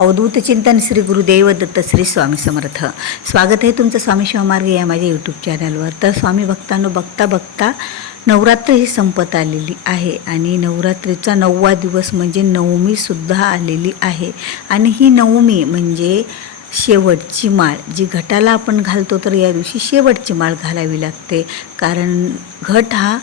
अवधूत चिंतन श्री गुरुदेव दत्त श्री स्वामी समर्थ. स्वागत आहे तुमचं स्वामी शिवमार्ग या माझ्या यूट्यूब चॅनलवर तर स्वामी भक्तांनो बघता बघता नवरात्र ही संपत आलेली आहे आणि नवरात्रीचा नववा दिवस म्हणजे नवमीसुद्धा आलेली आहे. आणि ही नवमी म्हणजे शेवटची माळ. जी घटाला आपण घालतो तर या दिवशी शेवटची माळ घालावी लागते. कारण घट हा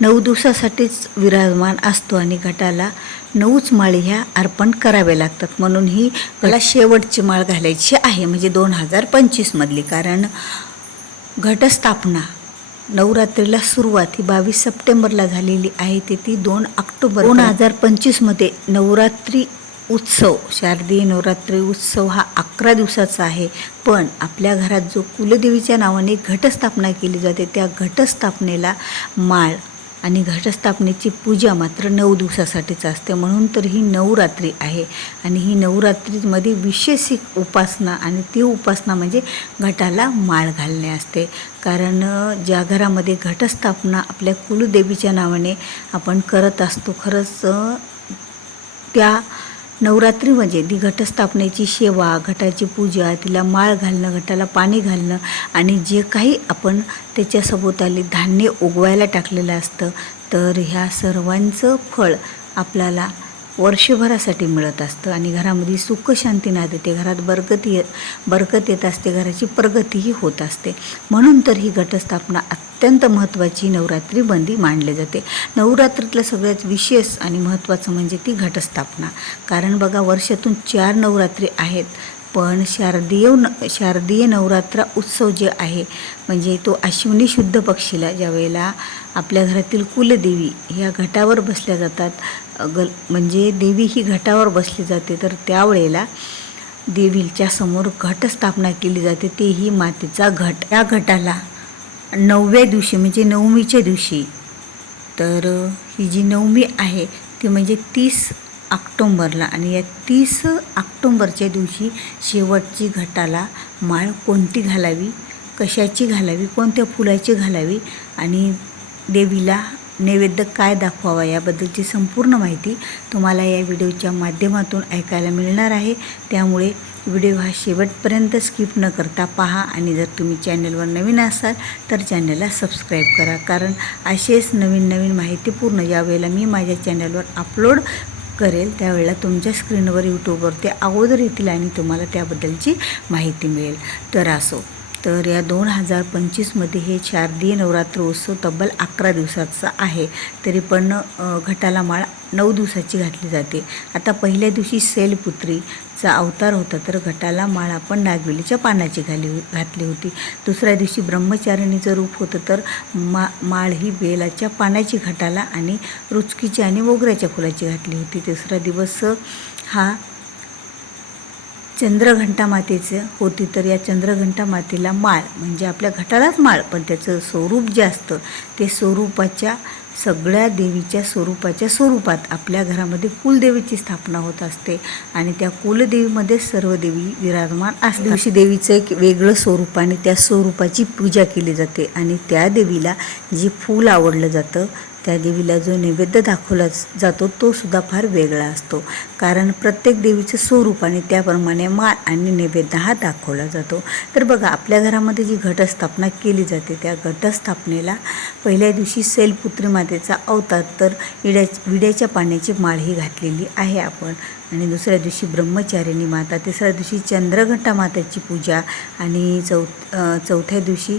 नऊ दिवसासाठीच विराजमान असतो आणि घटाला नऊच माळी ह्या अर्पण कराव्या लागतात. म्हणून ही मला शेवटची माळ घालायची आहे. म्हणजे दोन हजार पंचवीसमधली कारण घटस्थापना नवरात्रीला सुरुवात ही बावीस सप्टेंबरला झालेली आहे. ते ती दोन ऑक्टोबर दोन हजार पंचवीसमध्ये नवरात्री उत्सव शारदीय नवरात्री उत्सव हा अकरा दिवसाचा आहे. पण आपल्या घरात जो कुलदेवीच्या नावाने घटस्थापना केली जाते त्या घटस्थापनेला माळ आणि घटस्थापनेची पूजा मात्र नऊ दिवसासाठीच असते. म्हणून तर ही नवरात्री आहे. आणि ही नवरात्रीमध्ये विशेष एक उपासना आणि ती उपासना म्हणजे घटाला माळ घालणे असते. कारण ज्या घरामध्ये घटस्थापना आपल्या कुलदेवीच्या नावाने आपण करत असतो खरंच त्या नवरात्री म्हणजे ती घटस्थापनेची सेवा घटाची पूजा तिला माळ घालणं घटाला पाणी घालणं आणि जे काही आपण त्याच्या सभोवताली धान्य उगवायला टाकलेलं असतं तर ह्या सर्वांचं फळ आपल्याला वर्षभरासाठी मिळत असतं आणि घरामध्ये सुख शांती नांदते घरात बरगती ये बरकत येत असते घराची प्रगतीही होत असते. म्हणून तर ही घटस्थापना अत्यंत महत्त्वाची नवरात्री बंदी मानली जाते. नवरात्रीतलं सगळ्यात विशेष आणि महत्त्वाचं म्हणजे ती घटस्थापना. कारण बघा वर्षातून चार नवरात्री आहेत. पण शारदीय न शारदीय नवरात्र उत्सव जे आहे म्हणजे तो अश्विनी शुद्ध पक्षीला ज्यावेळेला आपल्या घरातील कुलदेवी ह्या घटावर बसल्या जातात गल म्हणजे देवी ही घटावर बसली जाते तर त्यावेळेला देवीच्या समोर घटस्थापना केली जाते तेही मातीचा घट. या घटाला नवव्या दिवशी म्हणजे नवमीच्या दिवशी तर ही जी नवमी आहे ती म्हणजे तीस ऑक्टोंबरला आणि या तीस ऑक्टोंबरच्या दिवशी शेवटची घटाला माळ कोणती घालावी कशाची घालावी कोणत्या फुलाची घालावी आणि देवीला नैवेद्य काय दाखवावा याबद्दलची संपूर्ण माहिती तुम्हाला या व्हिडिओच्या माध्यमातून ऐकायला मिळणार आहे. त्यामुळे व्हिडिओ हा शेवटपर्यंत स्किप न करता पहा आणि जर तुम्ही चॅनलवर नवीन असाल तर चॅनलला सबस्क्राईब करा. कारण असेच नवीन नवीन माहितीपूर्ण यावेळेला मी माझ्या चॅनलवर अपलोड करेल त्यावेळेला तुमच्या स्क्रीनवर यूट्यूबवरती अगोदर येतील आणि तुम्हाला त्याबद्दलची माहिती मिळेल. तर असो. तर या दोन हजार पंचवीसमध्ये हे शारदीय नवरात्र उत्सव तब्बल अकरा दिवसाचा आहे. तरी पण घटाला माळ नऊ दिवसाची घातली जाते. आता पहिल्या दिवशी सेलपुत्रीचा अवतार होता तर घटाला माळ आपण नागवेलीच्या पानाची घाली घातली होती. दुसऱ्या दिवशी ब्रह्मचारिणीचं रूप होतं तर मा माळ ही बेलाच्या पानाची घटाला आणि रुचकीची आणि मोगऱ्याच्या फुलाची घातली होती. तिसरा दिवस हा चंद्रघंटा मातेचं होती तर या चंद्रघंटा मातेला माळ म्हणजे आपल्या घटालाच माळ पण त्याचं स्वरूप जे असतं ते स्वरूपाच्या सगळ्या देवीच्या स्वरूपाच्या स्वरूपात आपल्या घरामध्ये कुलदेवीची स्थापना होत असते आणि त्या कुलदेवीमध्ये सर्व देवी विराजमान असते दिवशी देवीचं एक वेगळं स्वरूप आणि त्या स्वरूपाची पूजा केली जाते आणि त्या देवीला जे फूल आवडलं जातं त्या देवीला जो नैवेद्य दाखवला जातो तो सुद्धा फार वेगळा असतो. कारण प्रत्येक देवीचं स्वरूप आणि त्याप्रमाणे माळ आणि नैवेद्य हा दाखवला जातो. तर बघा आपल्या घरामध्ये जी घटस्थापना केली जाते त्या घटस्थापनेला पहिल्या दिवशी सैलपुत्री मातेचा अवतार तर विड्या विड्याच्या पाण्याची माळ ही घातलेली आहे आपण. आणि दुसऱ्या दिवशी ब्रह्मचारिणी माता तिसऱ्या दिवशी चंद्रघंटा मातेची पूजा आणि चौथ चौथ्या दिवशी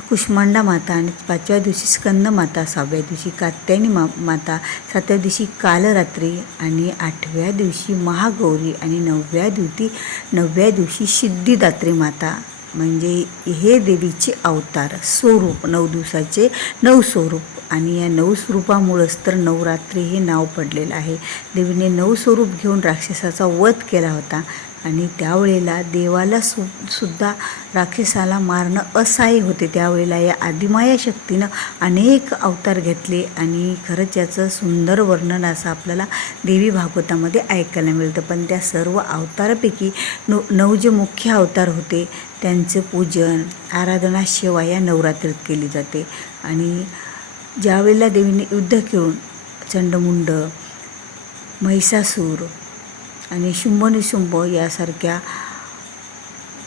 कुष्मांडा माता आणि पाचव्या दिवशी स्कंद माता सहाव्या दिवशी कात्यायनी मा माता सातव्या दिवशी कालरात्री आणि आठव्या दिवशी महागौरी आणि नवव्या दिवशी नवव्या दिवशी सिद्धिदात्री माता. म्हणजे हे देवीचे अवतार स्वरूप नऊ दिवसाचे नऊ स्वरूप. आणि या नऊ स्वरूपामुळंच तर नवरात्री हे नाव पडलेलं आहे. देवीने नऊ स्वरूप घेऊन राक्षसाचा वध केला होता. आणि त्यावेळेला देवाला सु सुद्धा राक्षसाला मारणं असहाय्य होते. त्यावेळेला या आदिमाया शक्तीनं अनेक अवतार घेतले आणि खरंच याचं सुंदर वर्णन असं आपल्याला देवी भागवतामध्ये ऐकायला मिळतं. पण त्या सर्व अवतारापैकी नऊ नऊ जे मुख्य अवतार होते त्यांचं पूजन आराधना सेवा या नवरात्रीत केली जाते. आणि ज्यावेळेला देवीने युद्ध खेळून चंडमुंड महिषासूर आणि शुंभनिशुंभ यासारख्या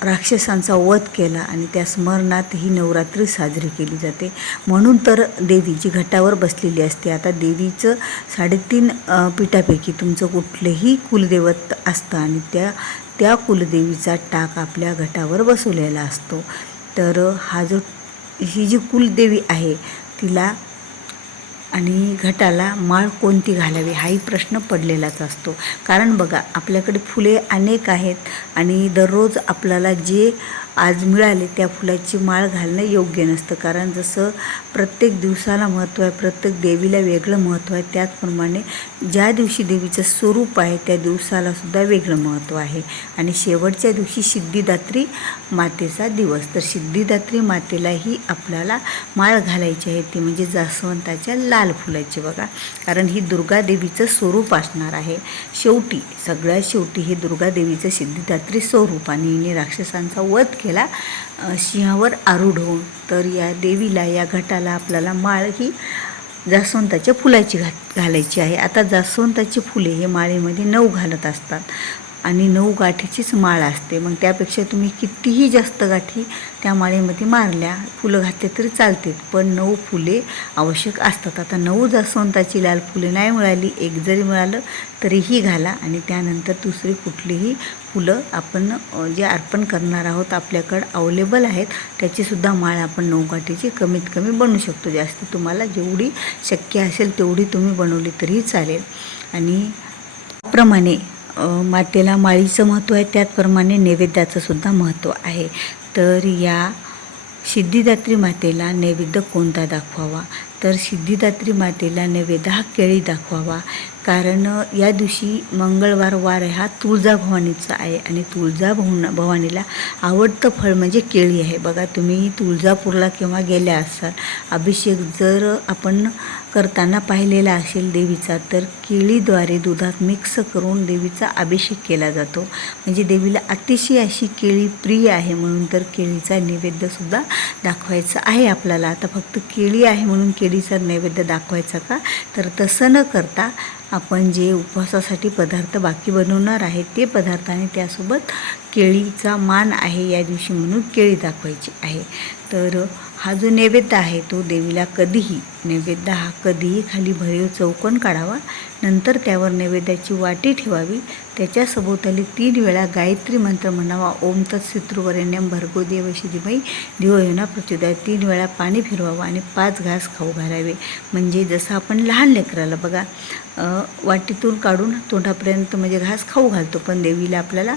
राक्षसांचा वध केला आणि त्या स्मरणात ही नवरात्री साजरी केली जाते. म्हणून तर देवी जी घटावर बसलेली असते आता देवीचं साडेतीन पीठापैकी पिठापैकी तुमचं कुठलंही कुलदैवत असतं आणि त्या त्या कुलदेवीचा टाक आपल्या घटावर बसवलेला असतो. तर हा जो ही जी कुलदेवी आहे तिला आणि घटाला माळ कोणती घालावी हाही प्रश्न पडलेलाच असतो. कारण बघा आपल्याकडे फुले अनेक आहेत आणि दररोज आपल्याला जे आज मिळाले त्या फुलाची माळ घालणं योग्य नसतं. कारण जसं प्रत्येक दिवसाला महत्त्व आहे प्रत्येक देवीला वेगळं महत्त्व आहे त्याचप्रमाणे ज्या दिवशी देवीचं स्वरूप आहे त्या दिवसालासुद्धा वेगळं महत्त्व आहे. आणि शेवटच्या दिवशी सिद्धिदात्री मातेचा दिवस. तर सिद्धिदात्री मातेलाही आपल्याला माळ घालायची आहे. ती म्हणजे जास्वंताच्या लाल फुलाची बघा. कारण ही दुर्गा देवीचं स्वरूप असणार आहे. शेवटी सगळ्यात शेवटी हे दुर्गा देवीचं सिद्धिदात्री स्वरूप आणि हिने राक्षसांचा वध केला सिंहावर आरूढ होऊन. तर या देवीला या घटाला आपल्याला माळ ही जास्वंताच्या फुलाची घात घालायची आहे. आता जास्वंताची फुले हे माळेमध्ये नऊ घालत असतात. आणि नऊ गाठीचीच माळ असते. मग त्यापेक्षा तुम्ही कितीही जास्त गाठी त्या माळेमध्ये मारल्या फुलं घातले तरी चालतील. पण नऊ फुले आवश्यक असतात. आता नऊ जास्वंताची लाल फुले नाही मिळाली एक जरी मिळालं तरीही घाला आणि त्यानंतर दुसरी कुठलीही फुलं आपण जे अर्पण करणार आहोत आपल्याकडं अवेलेबल आहेत त्याचीसुद्धा माळ आपण नऊ गाठीची कमीत कमी बनवू शकतो. जास्त तुम्हाला जेवढी शक्य असेल तेवढी तुम्ही बनवली तरीही चालेल. आणि त्याप्रमाणे मातेला माळीचं महत्त्व आहे त्याचप्रमाणे नैवेद्याचं सुद्धा महत्त्व आहे. तर या सिद्धिदात्री मातेला नैवेद्य कोणता दाखवावा? तर सिद्धिदात्री मातेला नैवेद्य हा केळी दाखवावा. कारण या दिवशी मंगळवार वार आहे हा तुळजाभवानीचा आहे आणि तुळजाभवन भवानीला आवडतं फळ म्हणजे केळी आहे. बघा तुम्ही तुळजापूरला किंवा गेल्या असाल अभिषेक जर आपण करताना पाहिलेला असेल देवीचा तर केळीद्वारे दुधात मिक्स करून देवीचा अभिषेक केला जातो. म्हणजे देवीला अतिशय अशी केळी प्रिय आहे म्हणून तर केळीचा नैवेद्यसुद्धा दाखवायचा आहे आपल्याला. आता फक्त केळी आहे म्हणून केळी केळीचा नैवेद्य दाखवायचा का? तर तसं न करता आपण जे उपवासासाठी पदार्थ बाकी बनवणार आहे ते पदार्थ आणि त्यासोबत केळीचा मान आहे या दिवशी म्हणून केळी दाखवायची आहे. तर हा जो नैवेद्य आहे तो देवीला कधीही नैवेद्य हा कधीही खाली भरीव चौकोन काढावा. नंतर त्यावर नैवेद्याची वाटी ठेवावी. त्याच्या सभोवताली तीन वेळा गायत्री मंत्र म्हणावा. ओम तत्सितृवरेण्यम भरगो देवशी धीमही दिवयोना प्रचोदय तीन वेळा पाणी फिरवावं आणि पाच घास खाऊ घालावे. म्हणजे जसं आपण लहान लेकराला बघा वाटीतून काढून तोंडापर्यंत म्हणजे घास खाऊ घालतो. पण देवीला आपल्याला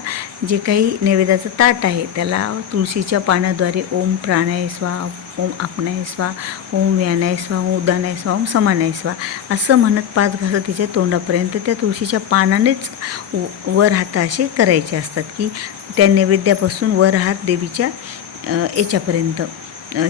जे काही नैवेद्याचं ताट आहे त्याला तुळशीच्या पानाद्वारे ओम प्राणाय स्वा ओम आपणाय स्वा ओम व्यानाय स्वा ओम उदानाय स्वा ओम समानाय स्वा असं म्हणत पाच घासं तिच्या तोंडापर्यंत त्या तुळशीच्या पानानेच व- वर हात असे करायचे असतात की त्या नैवेद्यापासून वर हात देवीच्या याच्यापर्यंत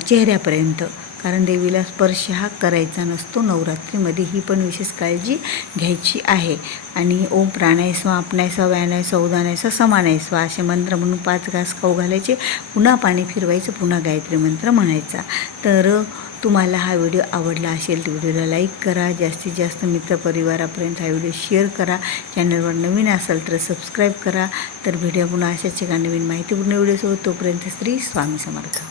चेहऱ्यापर्यंत. कारण देवीला स्पर्श हा करायचा नसतो. नवरात्रीमध्ये ही पण विशेष काळजी घ्यायची आहे. आणि ओम प्राणाय स्वा आपणाय स्वा व्यानाय स्वा उदानाय स्वा समानाय स्वा असे मंत्र म्हणून पाच घास खाऊ घालायचे. पुन्हा पाणी फिरवायचं पुन्हा गायत्री मंत्र म्हणायचा. तर तुम्हाला हा व्हिडिओ आवडला असेल तर व्हिडिओला लाईक करा. जास्तीत जास्त मित्रपरिवारापर्यंत हा व्हिडिओ शेअर करा. चॅनलवर नवीन असाल तर सबस्क्राईब करा. तर व्हिडिओ पुन्हा अशाच एका नवीन माहितीपूर्ण व्हिडिओसोबत. तोपर्यंत स्त्री स्वामी समर्थ.